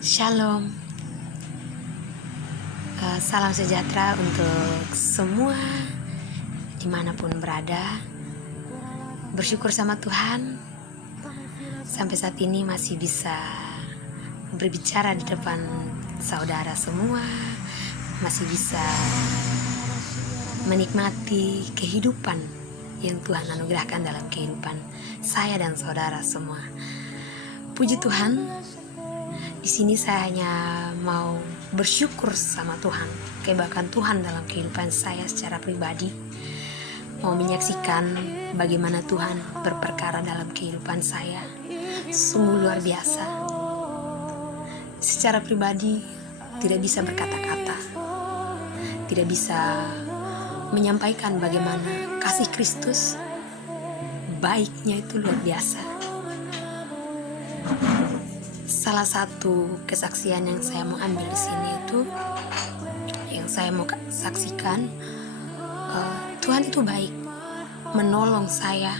Shalom, salam sejahtera untuk semua dimanapun berada. Bersyukur sama Tuhan sampai saat ini masih bisa berbicara di depan saudara semua, masih bisa menikmati kehidupan yang Tuhan anugerahkan dalam kehidupan saya dan saudara semua. Puji Tuhan. Di sini saya hanya mau bersyukur sama Tuhan, kebaikan Tuhan dalam kehidupan saya secara pribadi. Mau menyaksikan bagaimana Tuhan berperkara dalam kehidupan saya. Sungguh luar biasa. Secara pribadi tidak bisa berkata-kata, tidak bisa menyampaikan bagaimana kasih Kristus baiknya itu luar biasa. Salah satu kesaksian yang saya mau ambil di sini itu, yang saya mau saksikan, Tuhan itu baik, menolong saya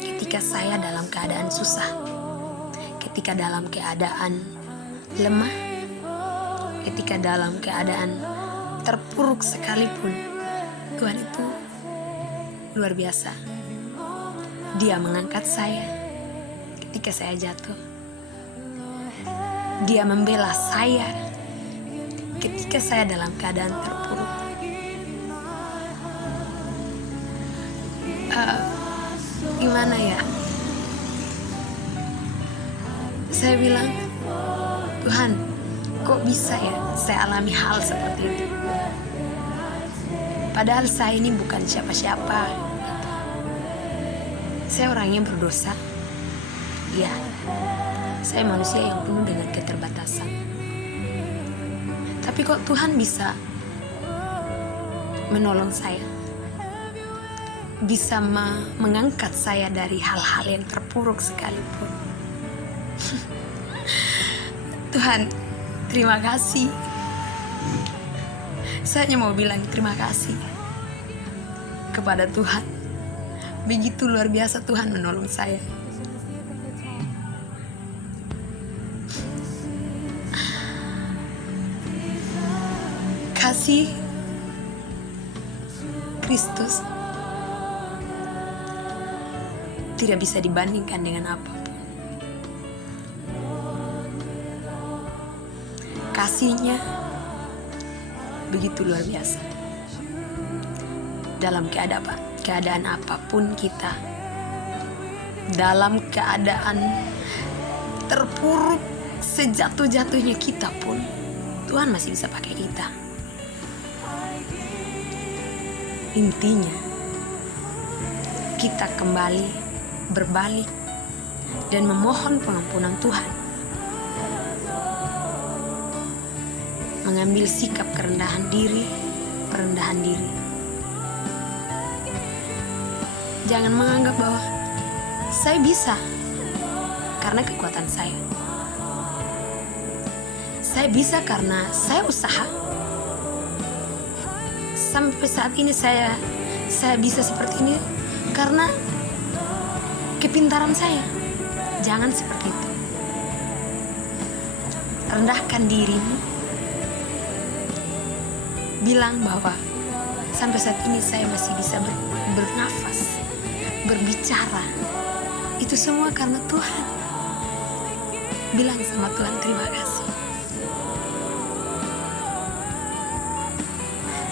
ketika saya dalam keadaan susah, ketika dalam keadaan lemah, ketika dalam keadaan terpuruk sekalipun. Tuhan itu luar biasa. Dia mengangkat saya ketika saya jatuh. Dia membela saya ketika saya dalam keadaan terpuruk. Gimana ya? Saya bilang, Tuhan, kok bisa ya saya alami hal seperti itu? Padahal saya ini bukan siapa-siapa. Saya orangnya berdosa. Ya, saya manusia yang penuh dengan keterbatasan. Tapi kok Tuhan bisa menolong saya, bisa mengangkat saya dari hal-hal yang terpuruk sekalipun. Tuhan, terima kasih. Saya hanya mau bilang terima kasih kepada Tuhan. Begitu luar biasa Tuhan menolong saya. Kasih Kristus tidak bisa dibandingkan dengan apapun. Kasihnya begitu luar biasa. Dalam keadaan apapun kita, dalam keadaan terpuruk sejatuh-jatuhnya kita pun, Tuhan masih bisa pakai kita. Intinya, kita kembali berbalik dan memohon pengampunan Tuhan. Mengambil sikap perendahan diri. Jangan menganggap bahwa saya bisa karena kekuatan saya. Saya bisa karena saya usaha. Sampai saat ini saya bisa seperti ini karena kepintaran saya. Jangan seperti itu. Rendahkan dirimu. Bilang bahwa sampai saat ini saya masih bisa bernafas, berbicara. Itu semua karena Tuhan. Bilang sama Tuhan terima kasih.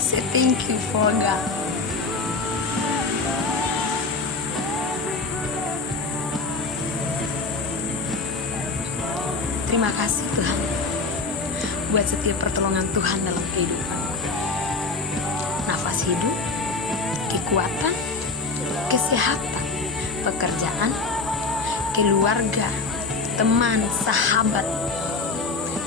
Say thank you for God. Terima kasih Tuhan buat setiap pertolongan Tuhan dalam kehidupan. Nafas hidup, kekuatan, kesehatan, pekerjaan, keluarga, teman, sahabat,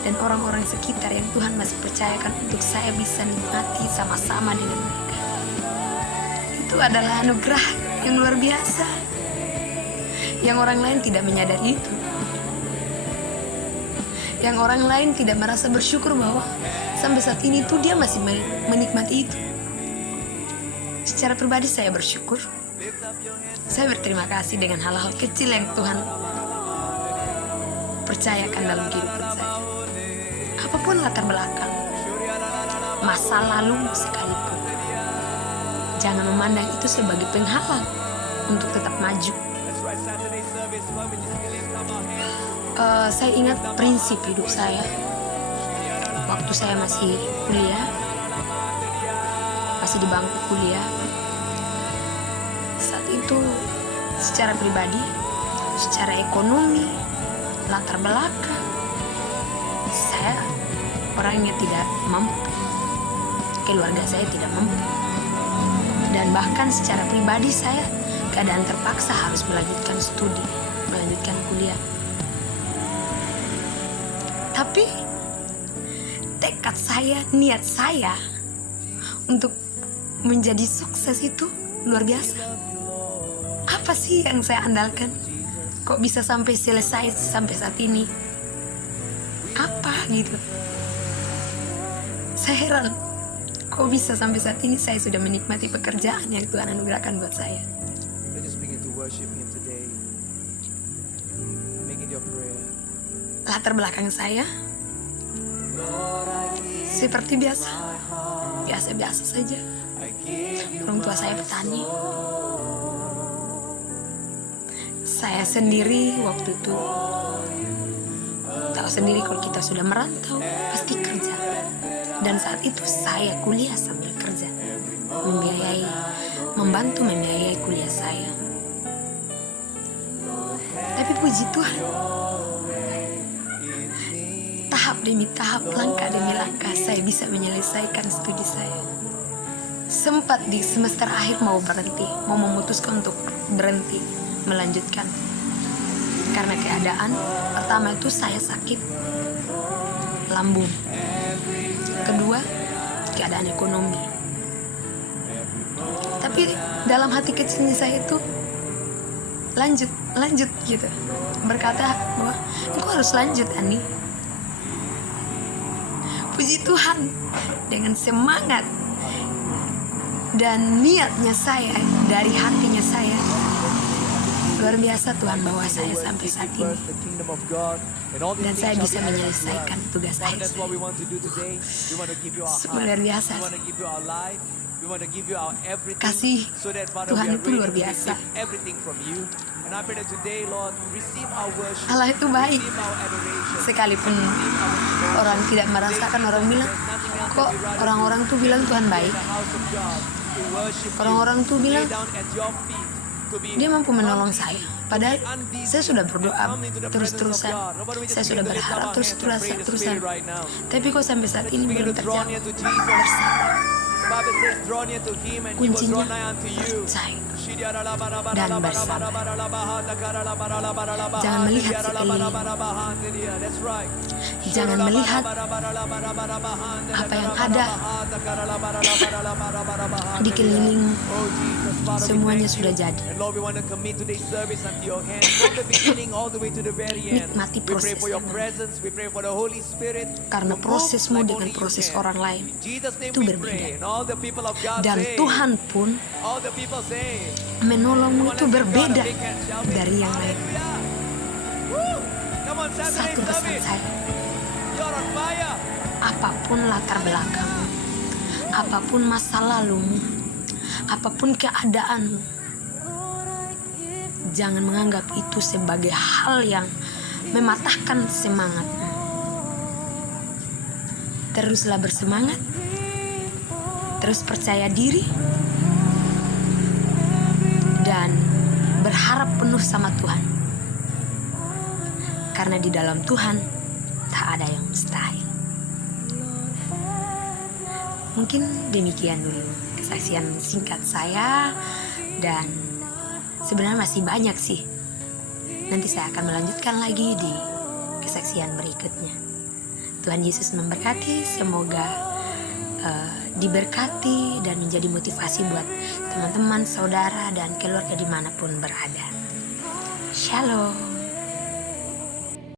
dan orang-orang sekitar yang Tuhan masih percayakan untuk saya bisa nikmati sama-sama dengan mereka. Itu adalah anugerah yang luar biasa, yang orang lain tidak menyadari itu, yang orang lain tidak merasa bersyukur bahwa sampai saat ini tuh dia masih menikmati itu. Secara pribadi saya bersyukur, saya berterima kasih dengan hal-hal kecil yang Tuhan percayakan dalam kehidupan saya. Apapun latar belakang, masa lalu sekalipun, jangan memandang itu sebagai penghalang untuk tetap maju. Saya ingat prinsip hidup saya waktu saya masih kuliah, masih di bangku kuliah. Saat itu secara pribadi, secara ekonomi, latar belakang, saya orangnya tidak mampu, keluarga saya tidak mampu, dan bahkan secara pribadi saya keadaan terpaksa harus melanjutkan studi, melanjutkan kuliah. Tapi tekad saya, niat saya untuk menjadi sukses itu luar biasa. Apa sih yang saya andalkan? Kok bisa sampai selesai sampai saat ini? Apa gitu? Saya heran, kok bisa sampai saat ini saya sudah menikmati pekerjaan yang Tuhan anugerahkan buat saya. Latar belakang saya seperti biasa saja. Orang tua saya petani. Saya sendiri waktu itu tahu sendiri kalau kita sudah merantau pasti kerja. Dan saat itu saya kuliah sambil kerja, membantu membiayai kuliah saya. Tapi puji Tuhan, tahap demi tahap, langkah demi langkah, saya bisa menyelesaikan studi saya. Sempat di semester akhir mau memutuskan untuk berhenti melanjutkan. Karena keadaan pertama itu saya sakit lambung. Kedua, keadaan ekonomi. Tapi dalam hati kecilnya saya itu lanjut gitu. Berkata bahwa aku harus lanjut, Ani. Puji Tuhan, dengan semangat dan niatnya saya, dari hatinya saya, luar biasa Tuhan bawa saya sampai saat ini. Dan saya bisa menyelesaikan tugas akhir saya. Luar biasa. Kasih Tuhan itu luar biasa. Allah itu baik. Sekalipun orang tidak merasakan, orang bilang, kok orang-orang tuh bilang Tuhan baik. Orang-orang tuh bilang Dia mampu menolong saya. Padahal saya sudah berdoa terus-terusan, saya sudah berharap terus-terusan. Tapi kok sampai saat ini belum terjawab. Bersabar. Kuncinya percaya dan bersabar. Jangan melihat sekeliling. Jangan melihat apa yang ada di keliling. Semuanya sudah jadi. Nikmati prosesnya. Karena prosesmu dengan proses orang lain itu berbeda. Dan Tuhan pun menolongmu itu berbeda dari yang lain. Satu pesan saya, apapun latar belakangmu, apapun masa lalumu, apapun keadaanmu, jangan menganggap itu sebagai hal yang mematahkan semangatmu. Teruslah bersemangat, terus percaya diri, dan berharap penuh sama Tuhan. Karena di dalam Tuhan tak ada yang mustahil. Mungkin demikian dulu kesaksian singkat saya, dan sebenarnya masih banyak sih. Nanti saya akan melanjutkan lagi di kesaksian berikutnya. Tuhan Yesus memberkati, semoga diberkati dan menjadi motivasi buat teman-teman, saudara, dan keluarga dimanapun berada. Shalom.